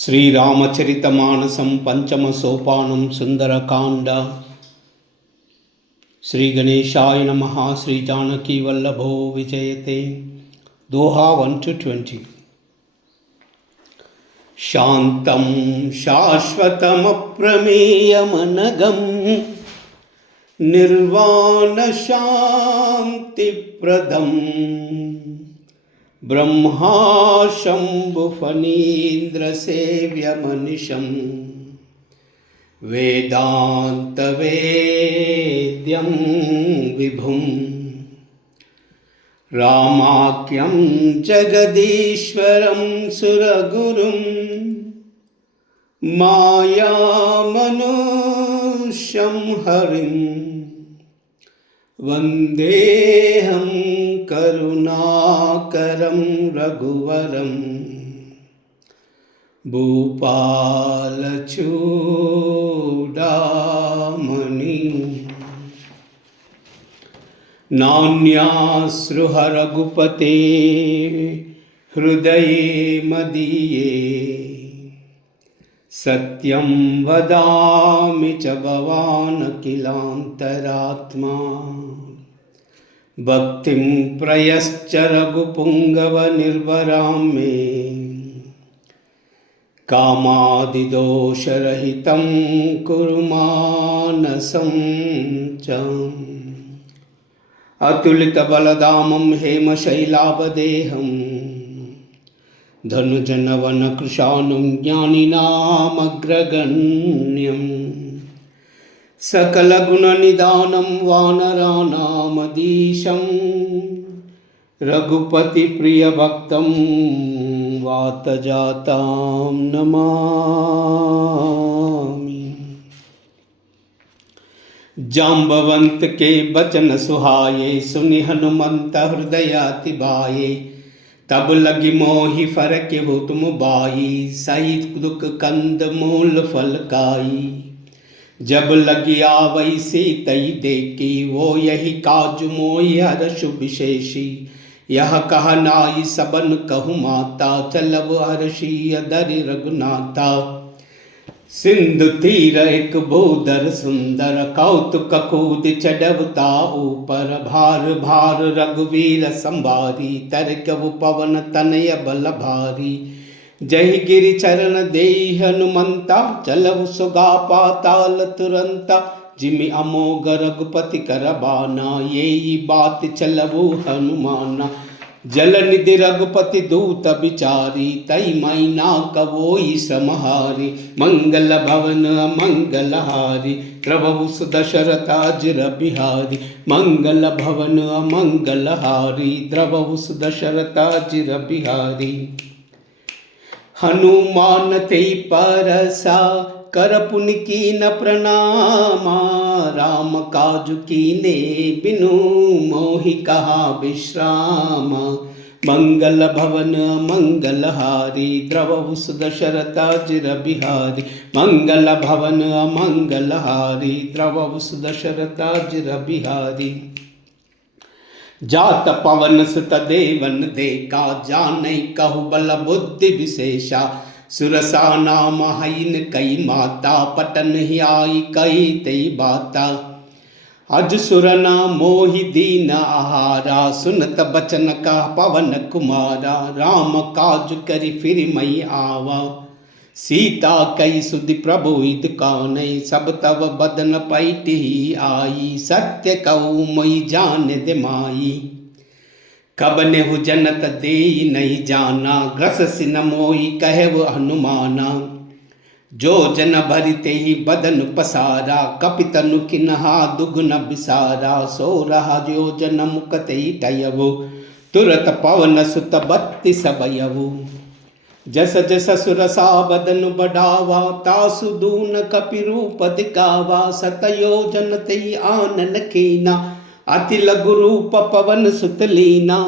श्रीरामचरितमानसं पंचम सोपानं सुंदरकांड। श्री गणेशाय नमः। श्री जानकी वल्लभो विजयते। दोहा 1-20। शांतं शाश्वतमप्रमेयमनघं निर्वाणशान्तिप्रदम् ब्रह्मा शम्भुफणीन्द्रसेव्यमनिशं वेदान्तवेद्यं विभुं रामाख्यं जगदीश्वरं सुरगुरुं मायामनुष्यं हरिं वन्देऽहं करुणाकरं रघुवरं भूपालचूडामणिं। नान्याश्रुह रघुपते हृदये मदीये सत्यं वदामि च भवान् अखिलान्तरात्मा। भक्तिं प्रयश्च रघुपुङ्गवनिर्भरां मे कामादिदोषरहितं कुरु मानसं च। अतुलितबलधामं हेमशैलाभदेहं धनुजनवनकृशानं ज्ञानिनामग्रगण्यं सकलगुणनिधानं वानराणामधीशं रघुपतिप्रियभक्तं वातजातां नमामि। जाम्बवंत के बचन सुहाये सुनि हनुमंत हृदयाति भाये। तब लगी मोहि फरक हो तुम बाई सही दुख कंद मूल फल खाई। जब लगी आवई सीतई देखी वो यही काजु मोहि हर्ष विशेषी। यह कह नाई सबन कहु माता चलब हर्षी अधरि रघुनाथा। सिंधु तीर एक भूधर सुंदर कौतुक कूद चढ़वता ऊपर। भार भार रघुवीर संभारी तरकव पवन तनय बल भारी। जय गिरि चरण देहि हनुमंता चलव सुगा पाताल तुरंता। जिमि अमोघ रघुपति कर बाना येई बात चलवु हनुमाना। जल निधि रघुपति दूत बिचारी तई मैना कवोई समहारी। मंगल भवन मंगलहारी प्रभु सुदशरथाजिर बिहारी। मंगल भवन मंगलहारी द्रवहु सुदशरथाजिर बिहारी। हनुमान ते परसा कर पुनि कीन प्रणामा। राम काजु कीने बिनु मोहि कहा विश्राम। मंगल भवन मंगलहारी द्रवहु सुदशरथाजिर बिहारी। मंगल भवन मंगलहारी द्रवहु सुदशरथाजिर बिहारी। जात पवन सुत देवन देखा जानै कहु बल बुद्धि विशेषा। सुरसा नाम हईन कई माता पटन ही आई कई तई बाता। अज सुरना मोहि दीन आहारा सुनत बचन का पवन कुमारा। राम काज करि फिर मई आवा सीता कई सुधि प्रभु हित कानई। सब तव बदन पैठी आई सत्य कहु मई जान दे माई। कब नेहु जनत देई नहीं जाना ग्रस सिन मोहि कहव हनुमाना। जो जन भरिते ही बदन पसारा कपितनु किन्हा दुगुन बिसारा। सो रहा जो जन मुकते टयवु तुरत पवन सुत बत्ति सबयवु। जस जस सुरसा बदन बढ़ावा तासु दून कपि रूप दिखावा। सतयोजन ते आनन कीना अति लघु रूप पवन सुत लीना।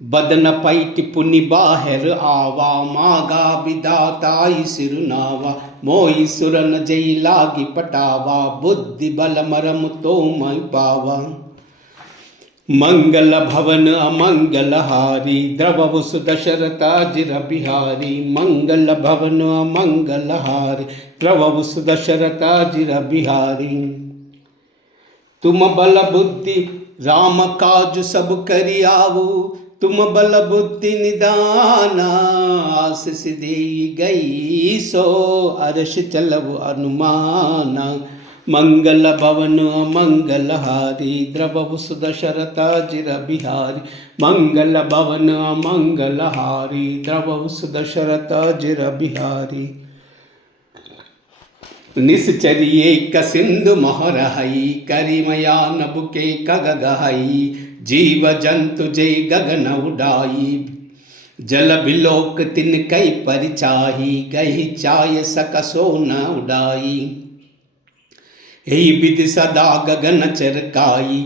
बदन पैटि पुनि बाहर आवा मागा विधाताई सिरुनावा। मोहि सुरन जई लागी पटावा बुद्धि बल मरम तो मैं पावा। मंगल भवन अमंगलहारी द्रववुस दशरथाजिर बिहारी। मंगल भवन अमंगलहारी द्रववुस दशरथाजिर बिहारी। तुम बल बुद्धि राम काज सब करियावो, तुम बल बुद्धि निदाना। आशीष दे गई सो अर्श चलव अनुमाना। मंगल भवन अमंगलहारी द्रववुस दशरथाजिर बिहारी। मंगल भवन अमंगलहारी द्रववुस दशरथाजिर बिहारी। निश्चरिये कसिंधु महरहई करिमया नबुके कगगहई। जीव जंतु जे गगन उडाई, जल बिलोक तिन कई परिचाही। गही चाय सकसो न उडाई, यही विधि सदा गगन चरकाई।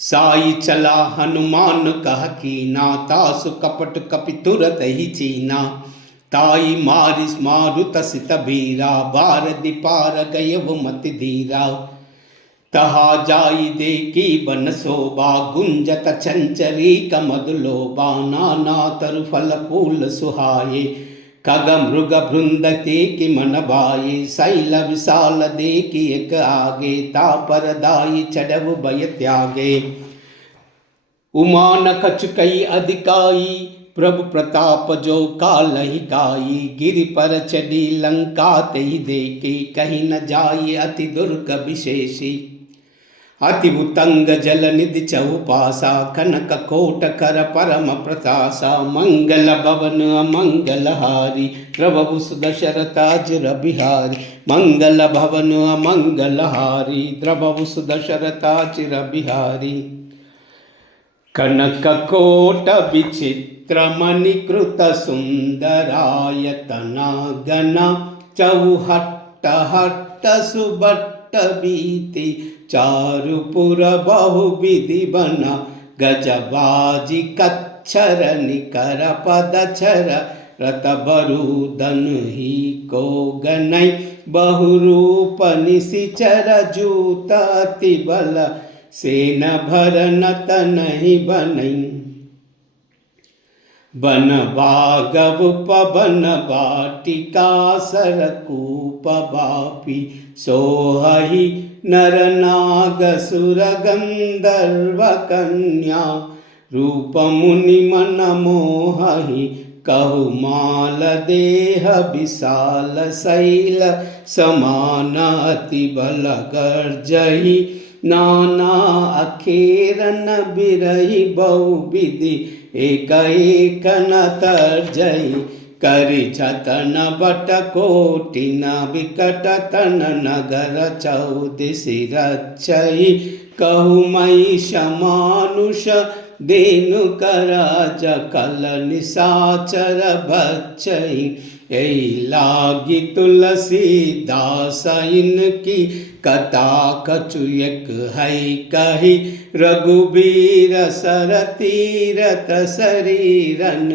साई चला हनुमान कह कीना, तासु कपट कपि तुरत ही चीना। ताई मारिस मारुत सित बीरा, बारदि पार गयव मति धीरा। तहा जाई देखी बन शोभा, गुंजत चंचरी कमदलोबा। नाना तरु फल फूल सुहाये, खग मृग भृंद देखि मन भाये। शैल विशाल देखि एक आगे, तापर दाई चढ़व भय त्यागे। उमान कछुकई अधिकाई, प्रभु प्रताप जो कालहि काई। गिरि पर चढ़ी लंका तेहि देखी, कहीं न जाई अति दुर्ग विशेषी। अति उतंग जल निधि चौपासा, कनक कोट कर परम प्रतासा। मंगल भवन अमंगलहारी द्रववुस दशरथाजिर बिहारी। मंगल भवन अमंगलहारी द्रववुस दशरथाजिर बिहारी। कनक कोट विचित्र मणिकृत सुंदरायतना गना। चौहट्ट हट्ट सुबट्ट बीति, चारुपुर बहुविधि बना। गजबाजी कच्छर निकर पदछर, रत बरूदन ही को गनई। बहुरूप निशिचर जूत अति बल, सेन भरन तनहि बनई। बन बागव पवन बाटिका, सरकूप बापी सोहहि। नर नाग सुर गंधर्व कन्या, रूप मुनि मन मोहहि। कहु माल देह विशाल शैल, समान अति बल गर्जहि। नाना अखेरन बिरहि बहुविधि, एक एक न तर्जई। करि जतन बट कोटि न विकट तन, नगर चौदिसि रचई। कहु महिष मानुष देनु कराज, कल निशाचर बचई। यही लागी तुलसीदास इनकी, कथा कछु एक है कही। रघुबीर सर तीरथ शरीरन,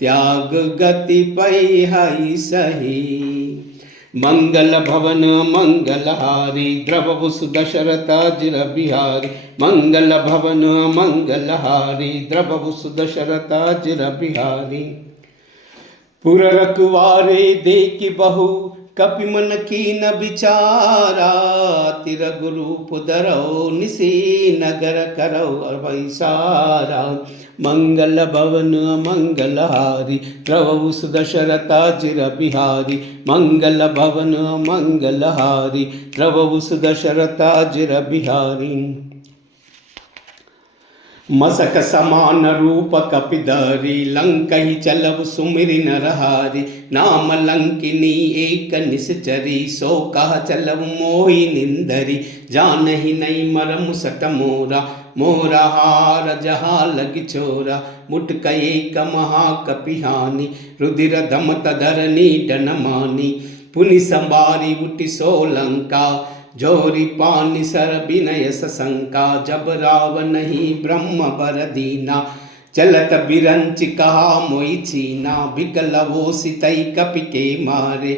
त्याग गति पै हई सही। मंगल भवन मंगलहारी द्रववुस दशरथाजिर बिहारी। मंगल भवन मंगलहारी द्रववुस दशरथाजिर बिहारी। पुर रखवारे देखि बहु, कपि मन कीन विचारा। तिरगु रूप धरौ निशि, नगर करौ अभयसारा। मंगल भवन मंगलहारी द्रववुस दशरथाजिर बिहारी। मंगल भवन मंगलहारी द्रववुस दशरथाजिर बिहारी। मसक समान रूप कपिधरी, लंकहि चलव सुमिरि नरहारी। नाम लंकिनी एक निश्चरी, सो कह चलव मोहि निंदरी। जानहि नहीं मरम सट मोरा, मोरा हार जहाँ लगी छोरा। मुटक एक महाकपिहानी, रुधिर धमत धरनी डन मानी। पुनि संबारी उठि सोलंका, जोरी पानी सर विनय सशंका। जब रावण ही ब्रह्म बर दीना, चलत बिरंच कहा मोई छीना। विकल वो सितई कपि के मारे,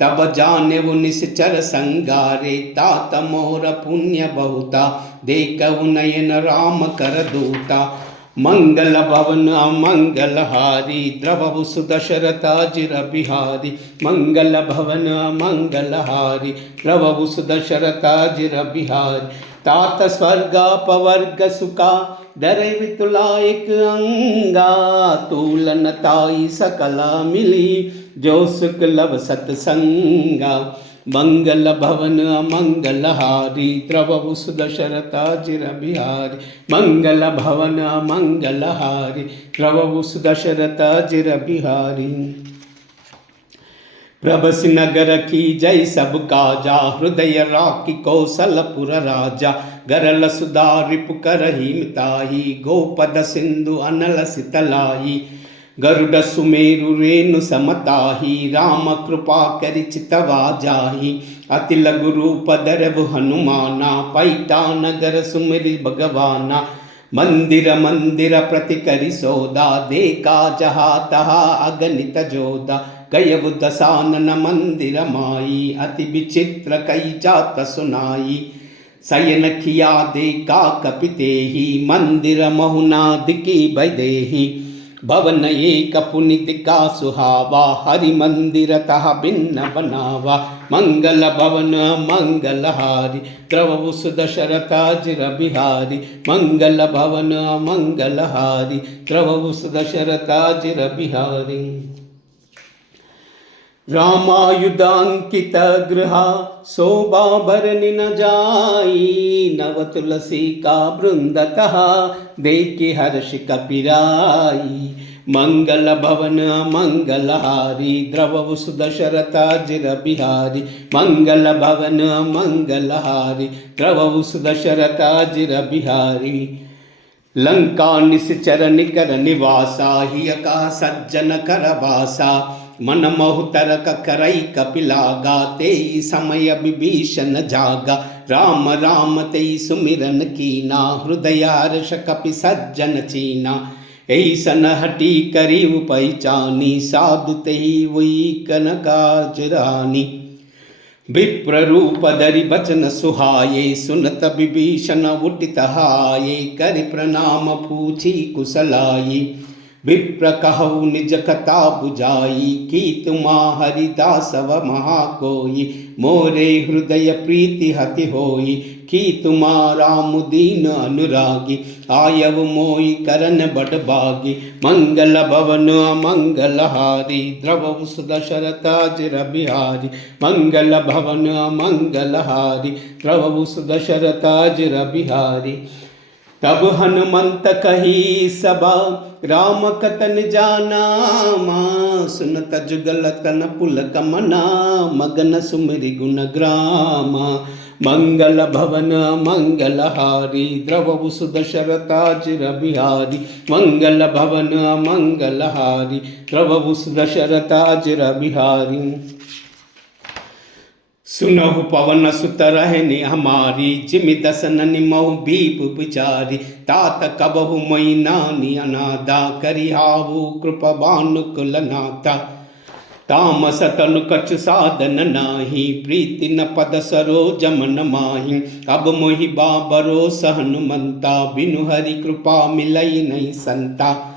तब जाने वो निश्चर संगारे, तात मोर पुण्य बहुता, देखऊ नयन राम कर दूता। मंगल भवन मंगलहारी, द्रवहु सुदशरथाजिर बिहारी। मंगल भवन मंगलहारी, द्रवहु सुदशरथाजिर बिहारी। तात स्वर्गा पवर्ग सुखा, डरे वितुला एक अंगा। तूलन ताई सकला मिली, जो सुख लव सतसंगा। मंगल भवन मंगलहारी, द्रवहु सुदशरथाजिर बिहारी। मंगल भवन मंगलहारी, द्रवहु सुदशरथाजिर बिहारी। प्रभसि नगर की जय सब काजा, हृदय राखी कौशलपुर राजा। गरल सुधा रिपु करही मिताही, गोपद सिंधु अनल सितलाई। गरुड़ सुमेरु रेणु समताही, राम कृपा करि चितवा जाही। अति लघु रूप धरहु हनुमाना, पैठा नगर सुमिरि भगवाना। मंदिर मंदिर प्रति करि सौदा, देखा जहा तहा अगणित जोदा। गयउ दसानन मंदिर माई, अति विचित्र कई जात सुनाई। शयन किया देखा कपितेहि, मंदिर महुनाद की बदेहि। भवन एक पुनित का सुहावा, हरि मंदिर तह भिन्न बनावा। मंगल भवन मंगलहारी, द्रवहु सुदशरथाजिर बिहारी। मंगल भवन मंगलहारी, द्रवहु सुदशरथाजिर बिहारी। रामायुधांकित गृहा, शोभा भरनि न जाई। नव तुलसी का वृंदतः, देखि हर्ष कपिराई। मंगल भवन मंगलहारी, द्रवहु सुदशरथाजिर बिहारी। मंगल भवन मंगलहारी, द्रवहु सुदशरथाजिर बिहारी। लंका निश्चर निकर निवासा, हिय का सज्जन कर बासा। मन मोहुतर करई कपिलागा, तेई समय विभीषण जागा। राम राम तेई सुमिरन कीना, हृदयार्ष कपि सज्जन चीना। ऐसन हटी करी पहचानी, साधु तेई वही कनकाज रानी। विप्र रूप धरि बचन सुहाये, सुनत विभीषण उठित हाये। करि प्रणाम पूछी कुशलाई, विप्र कहु निज कथा बुझाई। की तुमा हरिदासव महा कोई, मोरे हृदय प्रीति हति होई। की तुमा राम दीन अनुरागी, आयव मोई करन बड़ बागी। मंगल भवन मंगलहारी, द्रवहु सुदशरथाजिर बिहारी। मंगल भवन मंगलहारी, द्रवहु सुदशरथाजिर बिहारी। तब हनुमंत कही सबा, राम कतन जाना। माँ सुनत जुगल तन पुलक मना, मगन सुमिरि गुण ग्रामा। मंगल भवन मंगलहारी, द्रवहु सुदशरथाजिर बिहारी। मंगल भवन मंगलहारी, द्रवहु सुदशरथाजिर बिहारी। सुनहु पवन सुत रहनि हमारी, जिमि दसन निमहु भीप विचारी। तात कबहु मई नानी अनादा, करिहाहु कृपा भानुकुल नाथा। तामस तनु कछु साधन नाही, प्रीति न पद सरोज मन माही। अब मोहि बाबरो हनुमंता, बिनु हरि कृपा मिलई नहीं संता।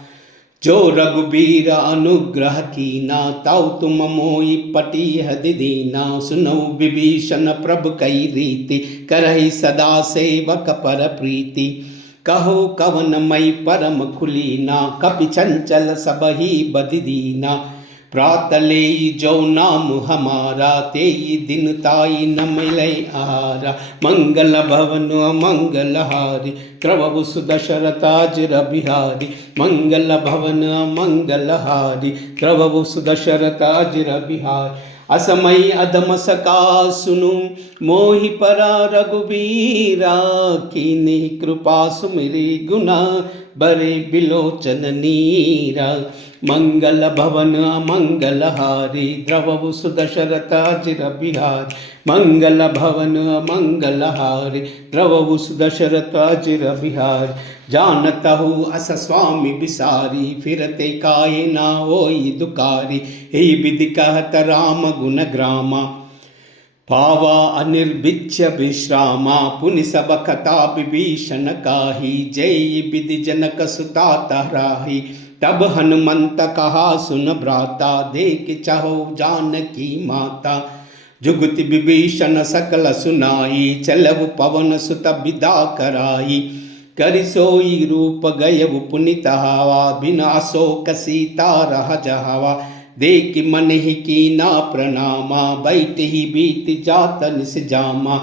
जो रघुबीर अनुग्रह कीना, ताऊ तुम मोहि पटिह दीना। सुनऊ विभीषण प्रभु कई रीति, करहि सदा सेवक पर प्रीति। कहो कवन मई परम खुलीना, कपि चंचल सबहि बदि दीना। प्रात लेई जो नाम हमारा, तेई दिन ताई न मिलै आहारा। मंगल भवन मंगलहारी, द्रवहु सुदशरथाजिर बिहारी। मंगल भवन मंगलहारी, द्रवहु सुदशरथाजिर बिहारी। असमय अधम सका सुनु, मोहि परा रघुबीरा। कीन्ही कृपा सुमिरि गुना, बरे बिलोचन नीरा। मंगल भवन मंगलहारी द्रवहु सुदशरथाजिर बिहारी मंगल भवन मंगलहारी द्रवहु सुदशरथाजिर बिहारी जानतहु अस स्वामी बिसारी फिरते काये ना होई दुकारी हे विधि कहत राम गुण ग्रामा पावा अनिर्भिच्य विश्रामा पुनि सब कथा विभीषण काही जय विधि जनक सुता तहराही तब हनुमंत कहा सुन भ्राता देख चाहो जानकी माता जुगति विभीषण सकल सुनाई चलव पवन सुत विदा कराई करि सोई रूप गयव पुनित हवा बिना शोक सीता रह जहवा देख मन ही कीना प्रणामा बैठ ही बीत जात निस जामा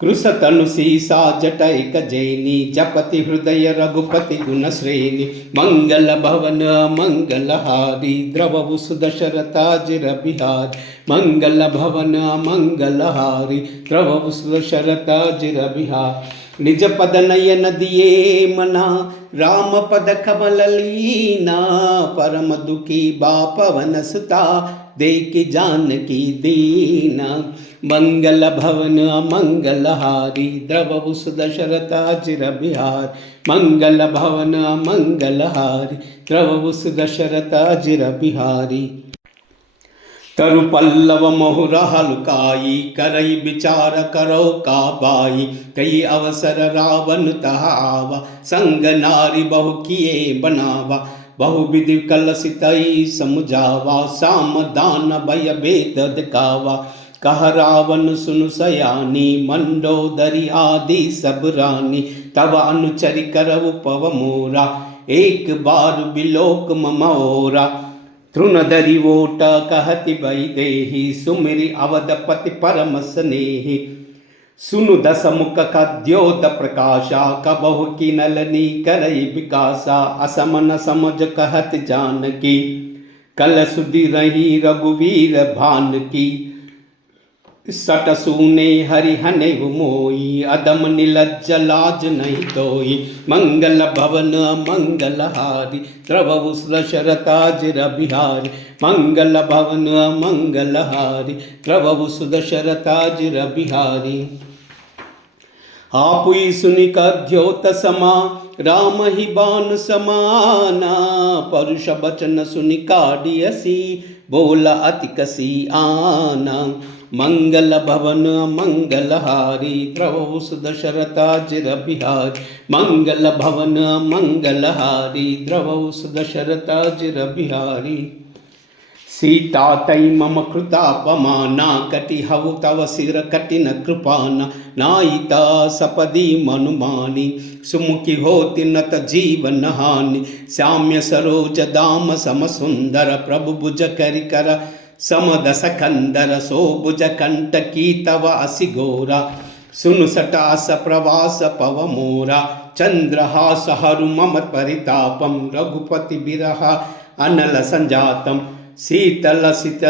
कृष तनु सीसा जटैक जैनी जपति हृदय रघुपति गुण श्रेणी मंगल भवन मंगलहारी द्रवहु सुदशरथाजिर बिहारी मंगल भवन मंगलहारी द्रवहु सुदशरथाजिर बिहारी निज पद नयन दिए मना राम पद कमल लीना परम दुखी बापवन सुता देख जानकी दीना मंगल भवन मंगलहारी द्रवहु सुदशरथाजिर बिहारी मंगल भवन मंगलहारी द्रवहु सुदशरथाजिर बिहारी तरु पल्लव मोहुरह लुकाई करई विचार करो का बाई कई अवसर रावण तह आवा संग नारी बहु किए बनावा बहु विधि कलसितई समुझावा साम दान भय भेद दिखावा कह रावण सुनु सयानी मंडोदरी आदि सब रानी तब अनुचरि करऊ पव मोरा एक बार बिलोक ममोरा तृणधरि वोट कहति वैदेही सुमिरि अवधपति परम स्नेही सुनु दस मुख कद्योत प्रकाशा कबहु किनलनी करई विकासा असमन समझ कहत जानकी कल सुधि रही रघुवीर भान की सट सूने हरिहने मोई अदम नीलज्ज लाज नहीं तोई मंगल भवन मंगलहारी द्रवहु सुदशरथाजिर बिहारी मंगल भवन मंगलहारी द्रवहु सुदशरथाजिर बिहारी आपुई सुनि कद्योत समा राम ही बान समाना परुष बचन सुनि काढ़ियसी बोला अति कसी आना मंगल भवन मंगलहारी द्रवहु सुदशरथाजिर बिहारी मंगल भवन मंगलहारी द्रवहु सुदशरथाजिर बिहारी सीता तई मम कृतापमाना कटिहउ तव सिर कठिन कृपाना नायिता सपदी मनुमानी सुमुखी होति नत जीवन हानि श्याम्य सरोज दाम सम सुंदर प्रभु भुज करि कर समदस कंदर सो भुज कंटकी तव असि घोरा सुनु सटास प्रवास पव मोरा चंद्रहास हरु मम परितापम रघुपति बिरह अनल संजातम शीतल सित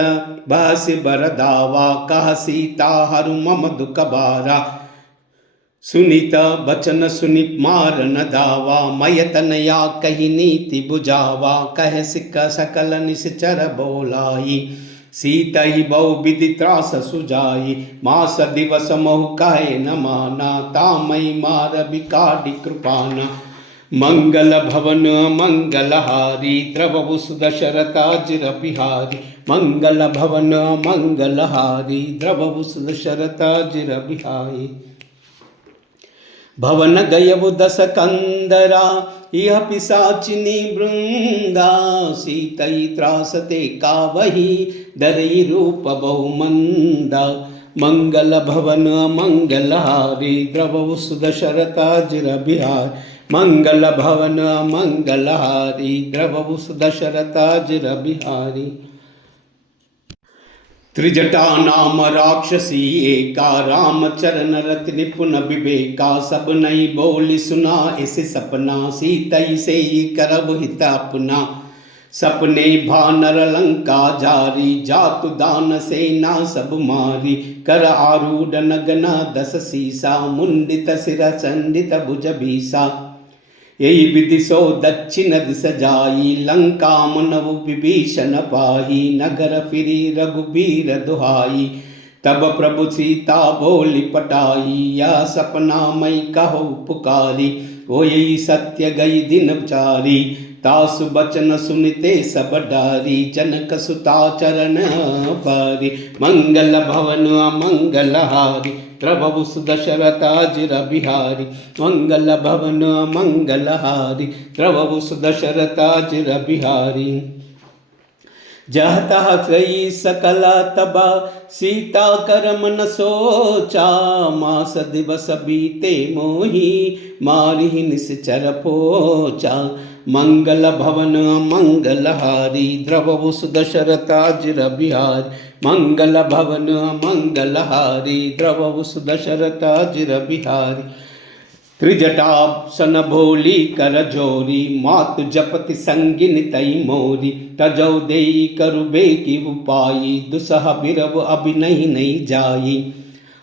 बहसि बरदावा कह सीता हरु मम दुख बारा सुनीत बचन सुनि मार न दावा मयतनया कही नीति बुझावा कह सिक सकल निश्चर बोलाई सीता ही बहु विधि त्रास सुजाई मास दिवस महु कहे न माना तामई मार बिकाडि कृपाना मंगल भवन मंगलहारी द्रवहु सुदशरथाजिर बिहारी मंगल भवन मंगलहारी द्रवहु सुदशरथाजिर बिहारी भवन गयवु दस कंदरा यह पिशाचिनी वृंदा सीतई त्रासते कावही दरई रूप बहुमंदा मंगल भवन मंगलहारी द्रवहु सुदशरथाजिर बिहारी मंगल भवन मंगलहारी द्रवहु सुदशरथाजिर बिहारी त्रिजटा नाम राक्षसी एका राम चरण रति निपुण विवेका सब नई बोली सुना इसे सपना सीतई से करब हित अपना सपने भानर लंका जारी जातु दान सेना सब मारी कर आरूढ़ नगना दस सीसा मुंडित सिर चंडित भुज भीसा यही विधि सो दक्षिण दिस जाई, लंका मनव विभीषण पाही, नगर फिरी रघुबीर दुहाई। तब प्रभु सीता बोली पटाई, यह सपना मई कहो पुकारी, ओ यही सत्य गई दिन चारी। तासु बचन सुनते सब डारी, जनक सुता चरण पारी। मंगल भवन मंगल हारी, प्रभु सुदशरथ अजिर बिहारी। मंगल भवन मंगल हारी, प्रभु सुदशरथ अजिर बिहारी। जह तह सई सकल तबा, सीता कर मन सोचा, मास दिवस बीते मोही, मारी निश्चर पोचा। मंगल भवन मंगल हारी, द्रवहु सुदशरथ अजिर बिहारी। मंगल भवन मंगल हारी, द्रवहु सुदशरथ अजिर बिहारी। त्रिजटासन भोली कर जोरी, मातु जपति संगिन तई मोरी। तजौ देई करुबे की उपाई, दुसह बिरव अभी नहीं जाई।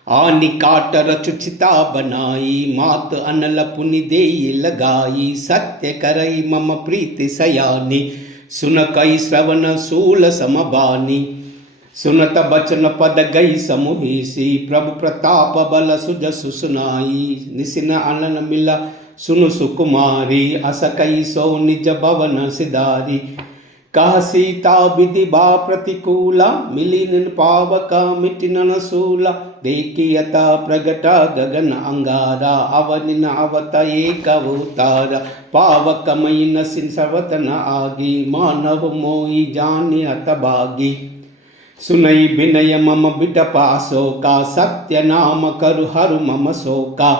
आनि काट रचुचिता बनाई, मात अनल पुनि देई लगाई। सत्य करई मम प्रीति सयानी, सुन कई श्रवण सूल समबानी। सुनत बचन पद गई समूहीसी, प्रभु प्रताप बल सुजसु सुनाई। निसिन अनन मिला सुनु सुकुमारी, अस कई सो निज भवन सिधारी। कह सीता विधि बा प्रतिकूला, मिली निन पावका मिटिन न सूला। देखी यथा प्रगटा गगन अंगारा, अवनिन अवत एक अवतारा। पावक मई न सिन सर्वत न आगी, मानव मोहि जानि हतभागी। सुनई विनय मम बिटपा शोका, सत्य नाम करु हरु मम शोका।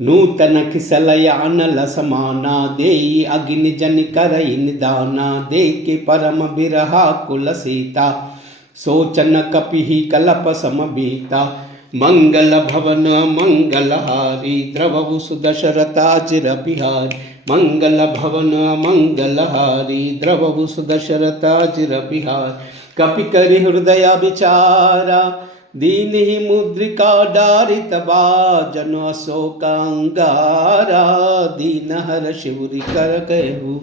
नूतन खिसलय अनल समाना, देई अग्नि जन करई निदाना। देखे परम बिरहा कुल सीता, सोचन कपिहि कलप समबीता। मंगल भवन मंगल हारी, द्रवहु सुदशरथ अजिर बिहारी। मंगल भवन मंगल हारी, द्रवहु सुदशरथ अजिर बिहारी। कपि करि हृदय विचारा, दीन ही मुद्रिका डारित बा। जन अशोक अंगारा, दीन हर शिवरि कर कहु।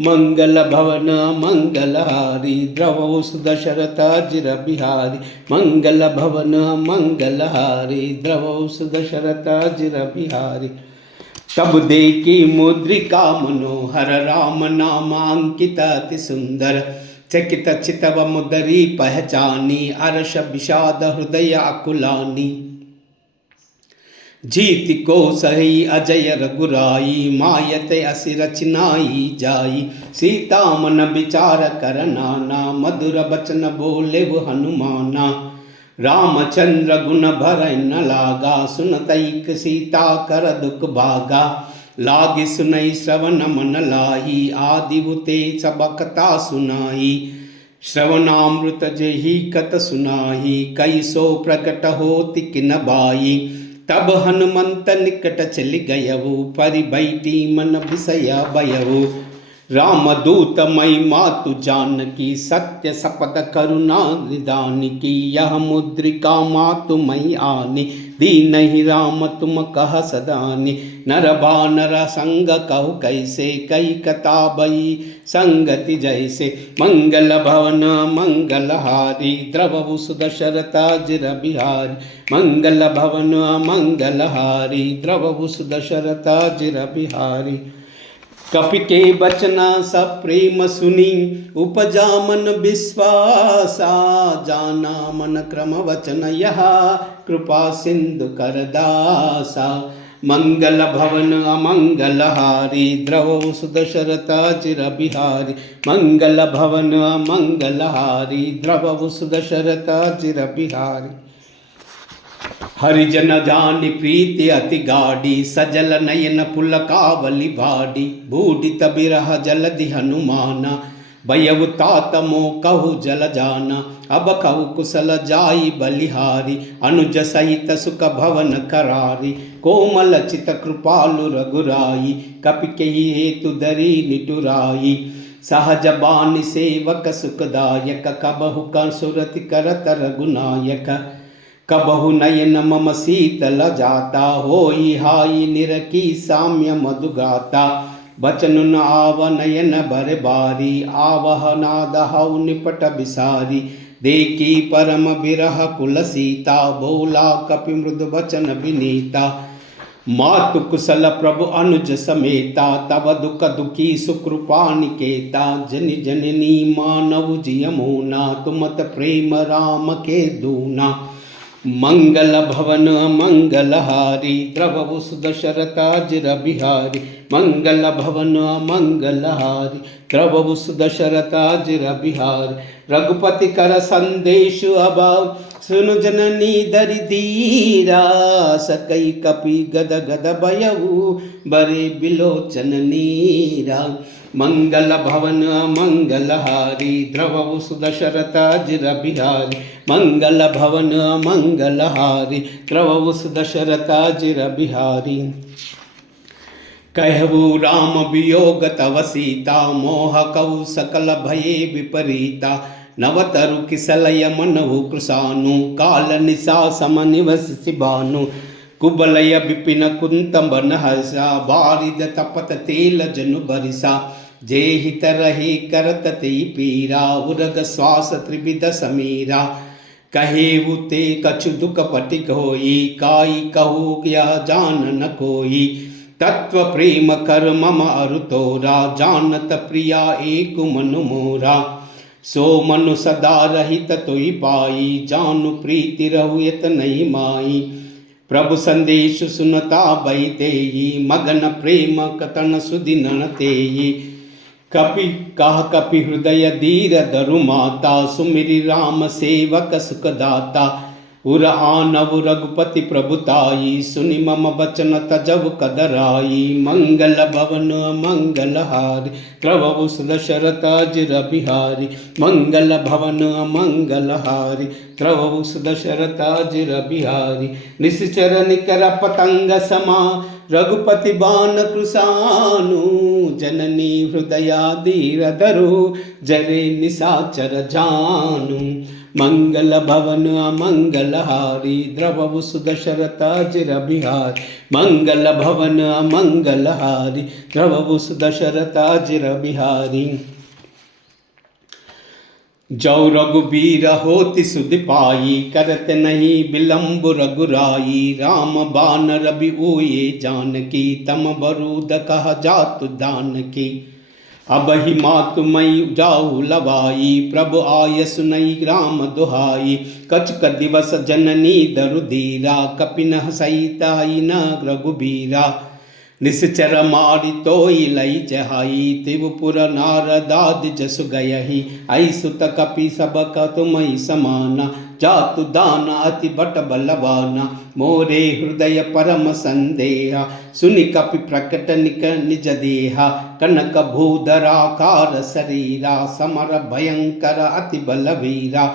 मंगल भवन मंगल हारी, द्रवहु सुदशरथ अजिर बिहारी। मंगल भवन मंगल हारी, द्रवहु सुदशरथ अजिर बिहारी। तब देखी मुद्रिका मनोहर, राम नाम अंकित अति सुंदर। चकित चितव मुदरी पहचानी, अर्ष विषाद हृदय अकुलानी। जीति को सही अजय रघुराई, मायते असि रचनाई जाई। सीता मन विचार कर नाना, मधुर बचन बोले वो हनुमाना। रामचंद्र गुण भर न लागा, सुनतैक सीता कर दुख भागा। लागी सुनई श्रवण मन लाही, आदि हुते सब कथा सुनाई। श्रवणामृत जेहि कत सुनाही, कई सो प्रकट होति किन बाई। तब हनुमंत निकट चलि गयऊ, परि बैठी मन बिसया भयऊ। राम दूत मई मातु जानकी, सत्य सपद करुणा निदान की। यह मुद्रिका मातु मई आनी, दीनहि राम तुम कह सदानी। नर बानर संग कहु कैसे, कई कथा बई संगति जैसे। मंगल भवन मंगल हारी, द्रवहु सुदशरथ अजिर बिहारी। मंगल भवन मंगल हारी, द्रवहु सुदशरथ अजिर बिहारी। कपि के बचना सब प्रेम सुनी, उपजा मन विश्वासा। जाना मन क्रम वचन यह, कृपा सिंधु कर दासा। मंगल भवन अमंगल हारी, द्रवहु सुदशरथ अजिर बिहारी। मंगल भवन अमंगल हारी, द्रवहु सुदशरथ अजिर बिहारी। हरिजन जानि प्रीति अति गाढ़ी, सजल नयन पुलकावली भाडी। बूढ़ित बिरह जलधि हनुमाना, भयउ तात मोह कहु जल जाना। अब कहु कुशल जाई बलिहारी, अनुज सहित सुख भवन करारी। कोमल चित कृपालु रघुराई, कपि केहि हेतु धरी निटुराई। सहज बानी सेवक सुखदायक, कबहु सुरति करत रघुनायक। कबहु नयन मम शीतल जाता, होई हाई निरकी साम्य मधुगाता। बचन न आव नयन भर बारी, आवह नाद हऊ निपट बिसारी, देखी परम बिरह कुल सीता, बोला कपि मृदु बचन विनीता, मातु कुशल प्रभु अनुज समेता, तब दुख दुखी सुकृपा निकेता, जनि जननी मानव जिय मोना, तुमत प्रेम राम के दूना, मंगल भवन मंगलहारी, द्रवहु सुदशरथाजिर बिहारी, मंगल भवन मंगलहारी, द्रवहु सुदशरथाजिर बिहारी, रघुपति कर संदेश अभाव, सुनु जननी दरि धीरा, सकई कपि गद गद भयउ, बरे बिलोचन नीरा, मंगल भवन मंगलहारी, द्रवहु सुदशरथाजिर बिहारी, मंगल भवन मंगलहारी, द्रवहु सुदशरथाजिर बिहारी, कहु राम वियोग तव सीता, मोह कौ सकल भये विपरीता, नवतरु किसलय मनहु कृशानु, काल निशा सम निवसि भानु, कुबलय विपिन कुंत बन हर्षा, बारिद तपत तेल जनु बरिसा, जे हित रहे करत ते पीरा, उरग श्वास त्रिविध समीरा, कहे उते कछु दुख पटिक होई, काई कहू गया जान न कोई, तत्व प्रेम कर मम अरु तोरा, जानत प्रिया एक मनु मोरा, सो मनु सदा रहित तोई पाई, जानु प्रीति रहुयत नहीं माई, प्रभु संदेश सुनता बई तेई, मगन प्रेम कतन सुदिन तेई, कपि कह कपि हृदय धीर धरु माता, सुमिरि राम सेवक सुखदाता, उर आनव रघुपति प्रभुताई, सुनि मम बचन तजव कदराई, मंगल भवन मंगलहारी, द्रवहु सुदशरथाजिर बिहारी, मंगल भवन मंगलहारी, द्रवहु सुदशरथाजिर बिहारी, निश्चर निकर पतंग समा, रघुपति बाण कृशानु, जननी हृदया धीर धरु, जरे निशाचर जानु, मंगल भवन मंगलहारी, द्रवहु सुदशरथाजिर बिहारी, मंगल भवन मंगलहारी, द्रवहु सुदशरथाजिर बिहारी, जौ रघुबीर होति सुधि पाई, करत नहीं विलंब रघुराई, राम बान रवि ओये जानकी, तम बरूद कह जातु दानकी, अब ही मातु मई जाऊ लवाई, प्रभु आय सुनई राम दुहाई, कछुक दिवस जननी दरु धीरा, कपिन सहिताई न रघुबीरा, निश्चर मारि तोई लई चहाई, त्रिपुर नारदादि जसु गयहि, आई सुत कपि सब तुमहि समाना, जातु दान अति बट बलवाना, मोरे हृदय परम संदेहा, सुनि कपि प्रकट निक निज देहा, कनक भूधराकार शरीरा, समर भयंकर अति बलवीरा,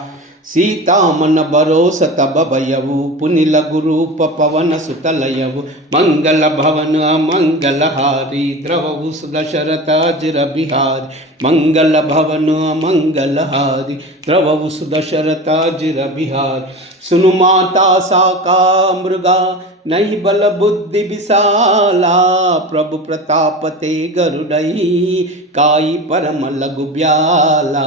सीता मन बरोस तब भयउ, पुनि लघु रूप पवन सुतलयउ, मंगल भवन मंगलहारी, द्रवहु सुदशरथाजिर बिहारी, मंगल भवन मंगलहारी, द्रवहु सुदशरथाजिर बिहारी, सुनु माता साका मृगा, नहीं बल बुद्धि विशाला, प्रभु प्रताप ते गरुड़ई, काई परम लघु ब्याला,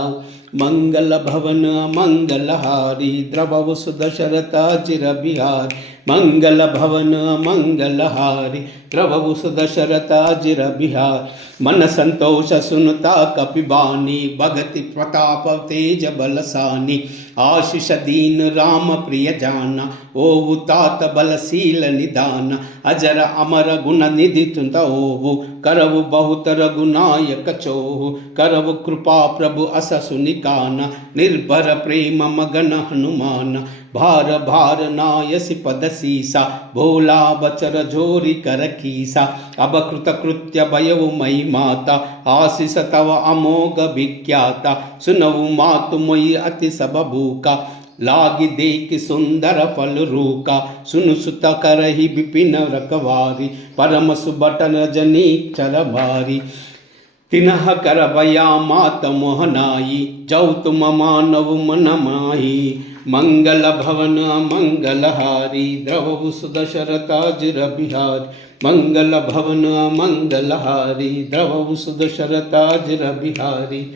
मंगल भवन मंगलहारी, द्रवहु सुदशरथाजिर बिहारी, मंगल भवन मंगलहारी, द्रवहु सुदशरथाजिर बिहारी, मन संतोष सुनता कपिबानी, भगति प्रताप तेज बलसानी, आशीष दीन राम प्रिय जाना, ओहु तात बलशील निदान, अजर अमर गुण निधि तुंत ओहु, करवु बहुत रघुनायक चोहु, करवु कृपा प्रभु अस सुनिकाना, निर्भर प्रेम मगन हनुमान, भार भार नायसि पद सीसा, भोला बचर झोरी कर कीसा, अब कृत कृत्य भयउ मई माता, आशीष तव अमोघ विख्याता, सुनवु मातु मोहि अति सब भूका, लागी देख सुंदर फल रूका, सुनु सुत करहि विपिन रखवारी, परम सुबट रजनी चर भारी, तिनह करबया मात मोहनाई, जौ तुम मानव मन माही। मंगल भवन मंगलहारी, द्रवहु सुदशरथाजिर बिहारी। मंगल भवन मंगलहारी, द्रवहु सुदशरथाजिर बिहारी।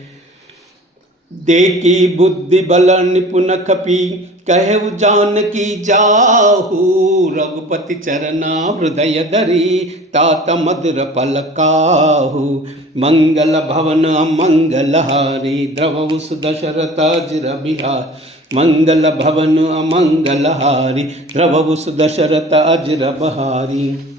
देखी बुद्धि बल निपुण कपि, कहु जानकी जाहू। रघुपति चरना हृदय धरी, तात मधुर पलकाहू। मंगल भवन मंगलहारी, द्रवहु सुदशरथाजिर बिहारी। मंगल भवन मंगलहारी, द्रवहु सुदशरथाजिर बिहारी।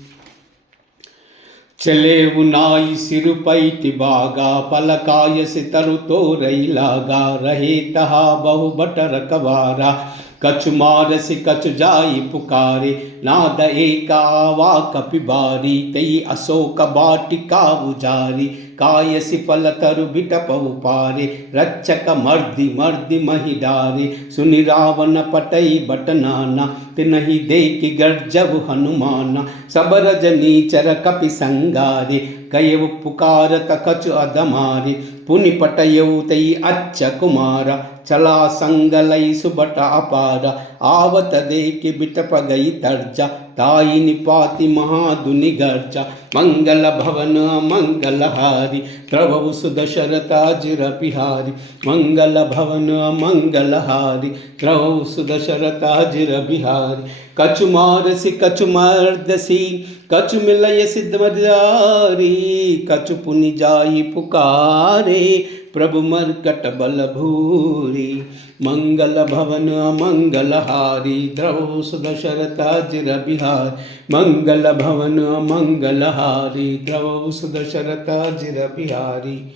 चले उनाई सिरुपैति बागा, पलकाय सितरु तोरई लागा। रहे तहा बहु बट रखवारा, कछु मारसि कछु जाई पुकारे। नाद एका आवा कपिबारी, तई अशोक बाटिका उजारी। कायसि फल तरु बिटप उपारे, रक्षक मर्दि मर्दि महि डारे। सुनि रावण पटई बट नाना, तिनहि देखि गर्जबु हनुमाना। सब रजनीचर कपि संगारे, कयउ पुकारत कछु अधमारे। पुनि पटयउ तई अच्छ कुमारा, चला संगलई सुबट अपारा। आवत देखि बिटप गई तर्जा, ताई निपाति महादुनि गर्जा। मंगल भवन मंगलहारी, द्रवहु सुदशरथाजिर बिहारी। मंगल भवन मंगलहारी, द्रवहु सुदशरथाजिर बिहारी। कछु मारसि कछु मर्दसि, कछु मिलय सिद्धमर्दारी। कछु पुनि जाई पुकारे, प्रभु मर्कट बल भूरी। मंगल भवन मंगलहारी, द्रवहु सुदशरथाजिर बिहारी। मंगल भवन मंगलहारी, द्रवहु सुदशरथाजिर बिहारी।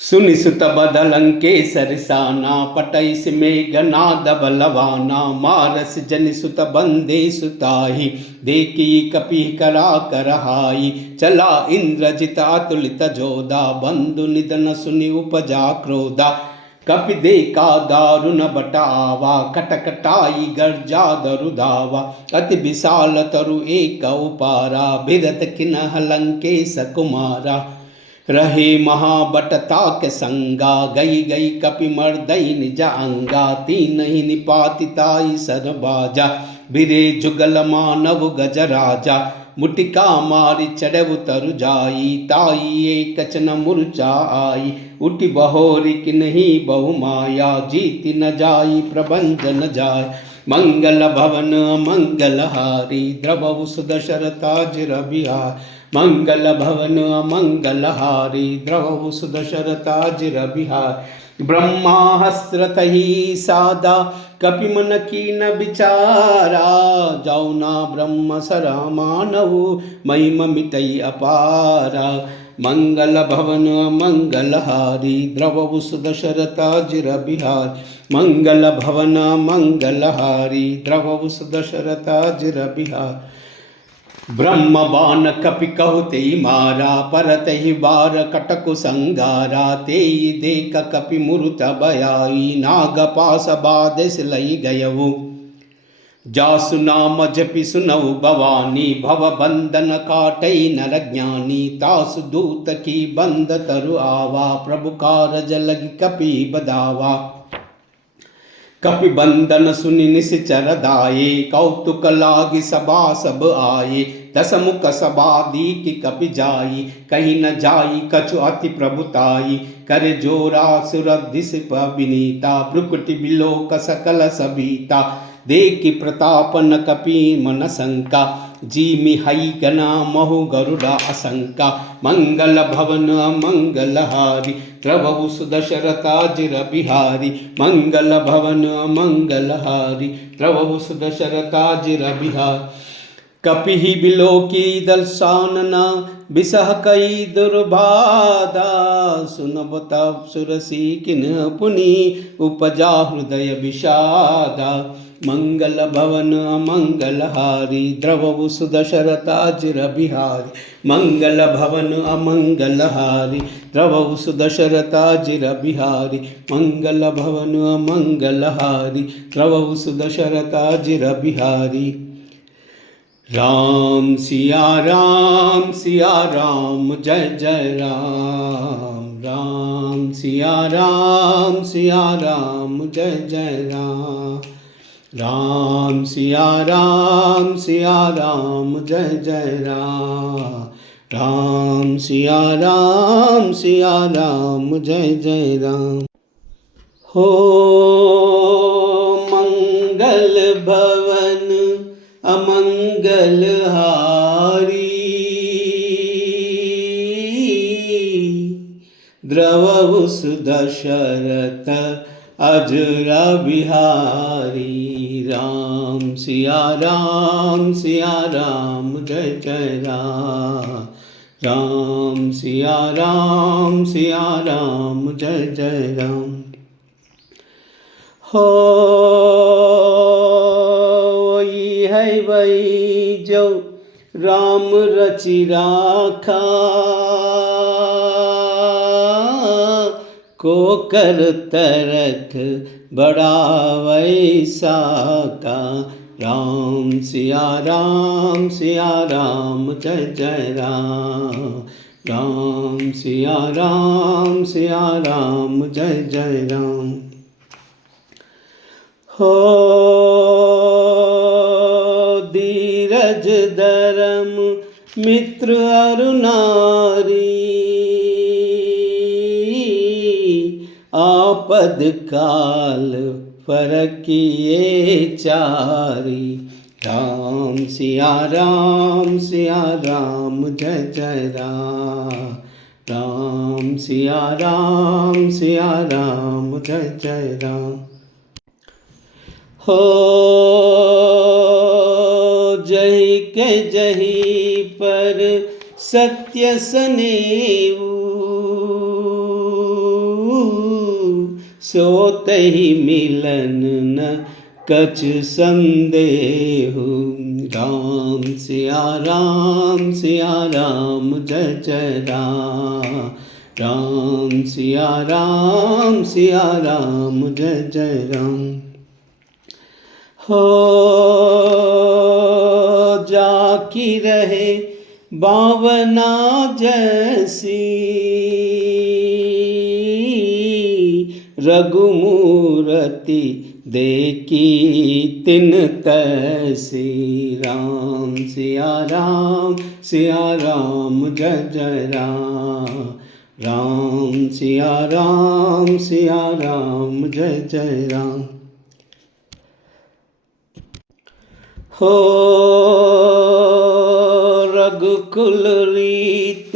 सुनि सुत बदलंकेसर साना, पटैसि मेघनाद बलवाना। मारस जनि सुत बंदे सुताही, देखी कपि करा करहाई। चला इंद्रजित अतुलित जोधा, बंधु निधन सुनि उपजा क्रोधा। कपि देखा दारुण बट आवा, कटकटाई गर्जा दरु धावा। अति विशाल तरु एक उपारा, बिरत किन्ह लंकेश कुमारा। रहे महाबट ताक संगा, गई गई कपि मर्दई निज अंगा। तीनहि निपाति ताई सरबाजा, बिरे जुगल मानव गजराजा। मुटिका मारि चढ़उ तरु जाई, ताई एक कचन मूर्छा आई। उठि बहोरी किन्ही बहु माया, जीति न जाई प्रभंजन जाय। मंगल भवन मंगलहारी, द्रवहु सुदशरथाजिर बिहारी। मंगल भवन मंगलहारी, द्रवहु सुदशरथाजिर बिहारी। ब्रह्मास्त्रतहि सादा, कपि मन कीन विचारा। जाऊना ब्रह्म सरा मानहु, महिम मिटई अपारा। मंगल भवन मंगलहारी, द्रवहु सुदशरथाजिर बिहारी। मंगल भवन मंगलहारी, द्रवहु सुदशरथाजिर बिहारी। ब्रह्म बाण कपि कहु तेई मारा, परतहि बार कटकु संगारा। तेई देख कपि मुरुत बयाई, नाग पास बादेस लई गयऊ। जासु नाम जपि सुनऊ भवानी, भव बंधन काटई नर ज्ञानी। तासु दूत की बंद तरु आवा, प्रभु कारज लगी कपि बदावा। कपि बंदन सुनि निश्चर दाये, कौतुक लागी सभा सब आये। दस मुख सभा दीकी कपि जाई, कहीं न जाई कछु अति प्रभुताई। कर जोरा सुर दिसप विनीता, भ्रुकुटि बिलोक सकल सबीता। देखि प्रताप न कपि मन शंका, जीमि हई गना महु गरुड़ा असंका। मंगल भवन मंगलहारी, द्रवहु सुदशरथाजिर बिहारी। मंगल भवन मंगलहारी, द्रवहु सुदशरथाजिर बिहारी। कपिहि बिलोकी दर्शानना, बिसह कई दुर्बाधा। सुनब तब सुरसी किन्ह पुनि, उपजा हृदय विषादा। मंगल भवन मंगलहारी, द्रवहु सुदशरथाजिर बिहारी। मंगल भवन अमंगलहारी, द्रवहु सुदशरथाजिर बिहारी। मंगल भवन मंगलहारी, द्रवहु सुदशरथाजिर बिहारी। राम सिया राम जय जय राम। राम सिया राम जय जय राम। राम सिया राम जय जय राम। राम सिया राम जय जय राम। हो मंगल भवन अमंगल हारी, द्रवहु सुदशरथ अजरा बिहारी। राम सिया राम जय जय राम। राम सिया राम जय जय राम। हो वही है वही जो राम रचि राखा, को कर तरख बड़ा वैसा का। राम सिया राम जय जय राम। राम सिया राम जय जय राम। हो धीरज धर्म मित्र अरु नारी, आपद काल फरकिए चारी। राम सिया राम जय जय राम। राम सिया राम जय जय राम। हो जही के जही पर सत्य सनेऊ, सोत ही मिलन न कछ संदेहु। राम सिया राम जय जय राम। राम सिया राम जय जय राम। हो जाकी रहे बावना जैसी, रघुमूर्ति देखी तिन तैसी। राम सिया राम जय जय राम। राम सिया राम जय जय राम। हो रघुकुल रीत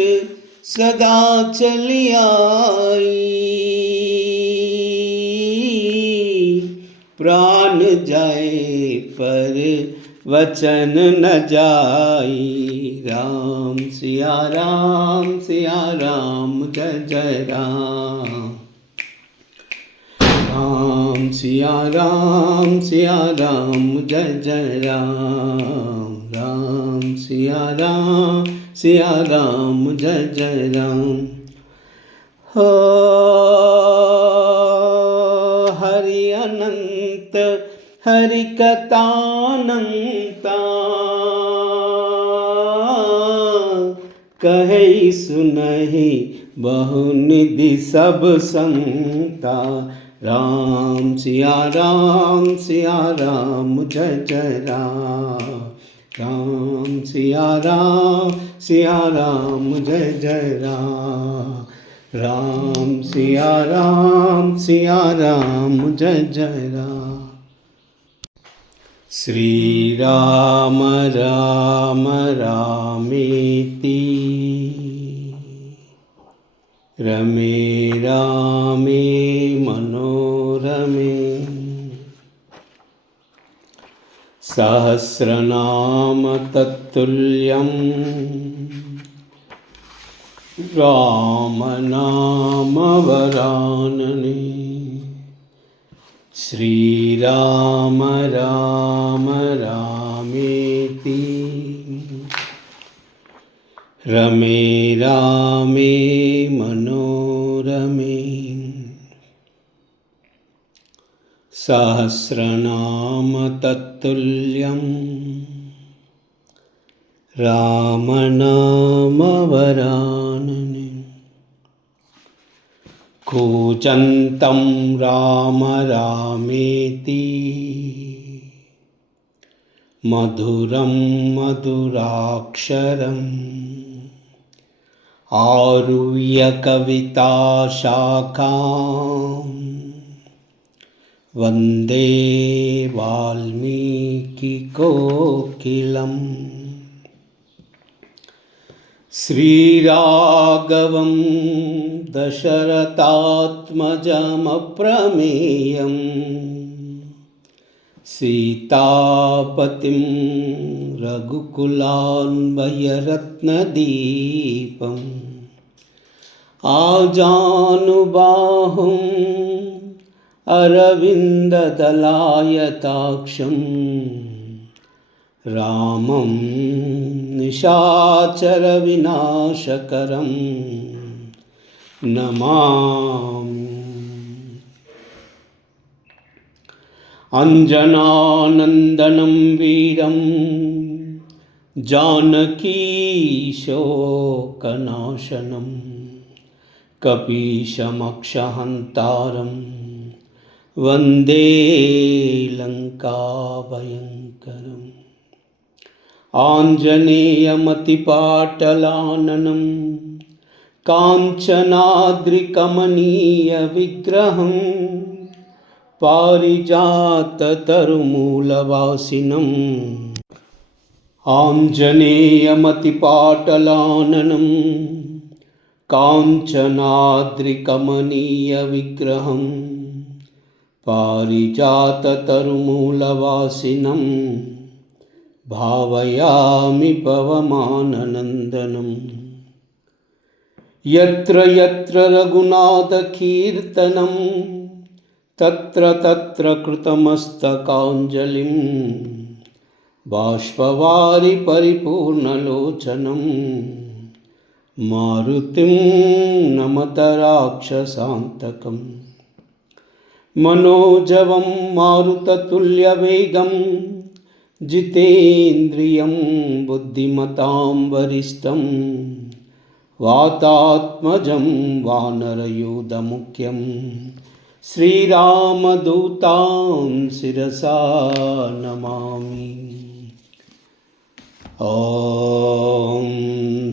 सदा चली आई, प्राण जाए पर वचन न जाई। राम सिया राम जय जय राम। राम सिया राम जय जय राम। राम सिया राम जय जय राम। हो हरि अनंत हरि कथानंता, कहे सुनहि बहुनिधि सब संता। राम सिया राम जय जय राम। राम सिया राम जय जय राम। राम सिया राम जय जय राम। श्री राम राम रामेति, रमे रामे मनोरमे। सहस्रनाम तत्तुल्यं राम नाम वरानने। श्री राम राम रामेति, रमे रामे मनोरमे। सहस्रनाम तत्तुल्यं रामनामवरानने कूजन्तं राम रामेति मधुरं मधुराक्षरम् आरुह्य कविताशाखां वन्दे वाल्मीकिकोकिलं श्रीराघवं दशरथात्मजमप्रमेयं सीतापतिं रघुकुलान्वयरत्नदीपम् आजानुबाहुम् अरविन्ददलायताक्षं रामं निशाचरविनाशकरं नमामि। अञ्जनानन्दनं वीरं जानकीशोकनाशनं कपीशमक्षहन्तारं वन्दे लङ्काभयङ्करम् आञ्जनेयमतिपाटलाननं काञ्चनाद्रिकमनीयविग्रहं पारिजाततरुमूलवासिनम् आञ्जनेयमतिपाटलाननं काञ्चनाद्रिकमनीयविग्रहं पारिजाततरुमूलवासिनं भावयामि पवमाननन्दनं यत्र यत्र रघुनाथकीर्तनं तत्र तत्र कृतमस्तकाञ्जलिं बाष्पवारि परिपूर्णलोचनं मारुतिं नमत राक्षसान्तकं मनोजवं मारुततुल्यवेगं जितेन्द्रियं बुद्धिमतां वरिष्ठं वातात्मजं वानरयूथमुख्यं श्रीरामदूतां शिरसा नमामि। ॐ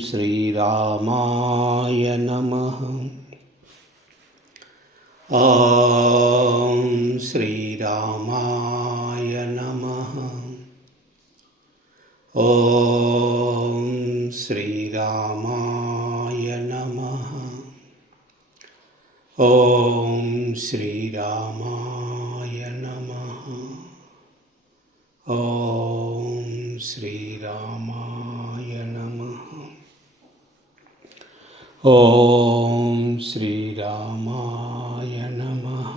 श्रीरामाय नमः। ॐ श्रीरामाय नमः। ॐ श्रीरामाय नमः। ॐ श्रीरामाय नमः। ॐ श्रीरामाय नमः। ॐ श्रीरामाय नमः।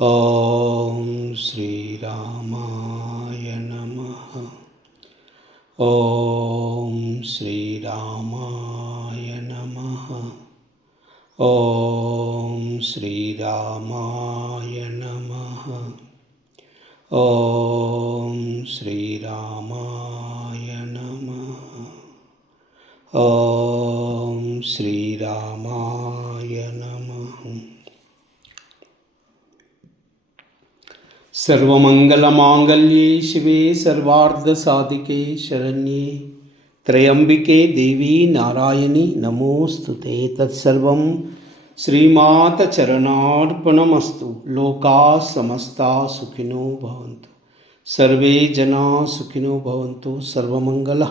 ॐ श्रीरामाय नमः। ॐ श्रीरामाय नमः। ॐ श्रीरामाय नमः। ॐ श्रीरामाय नमः। ॐ श्रीरामाय नमः। सर्वमंगलमांगल्ये शिवे सर्वार्धसाधिके शरण्ये त्र्यंबिके देवी नारायणी नमोस्तुते। तत्सर्वं श्रीमाता चरणार्पणमस्तु। लोकाः समस्ताः सुखिनो भवन्तु, सर्वे जनाः सुखिनो भवन्तु। सर्वमंगल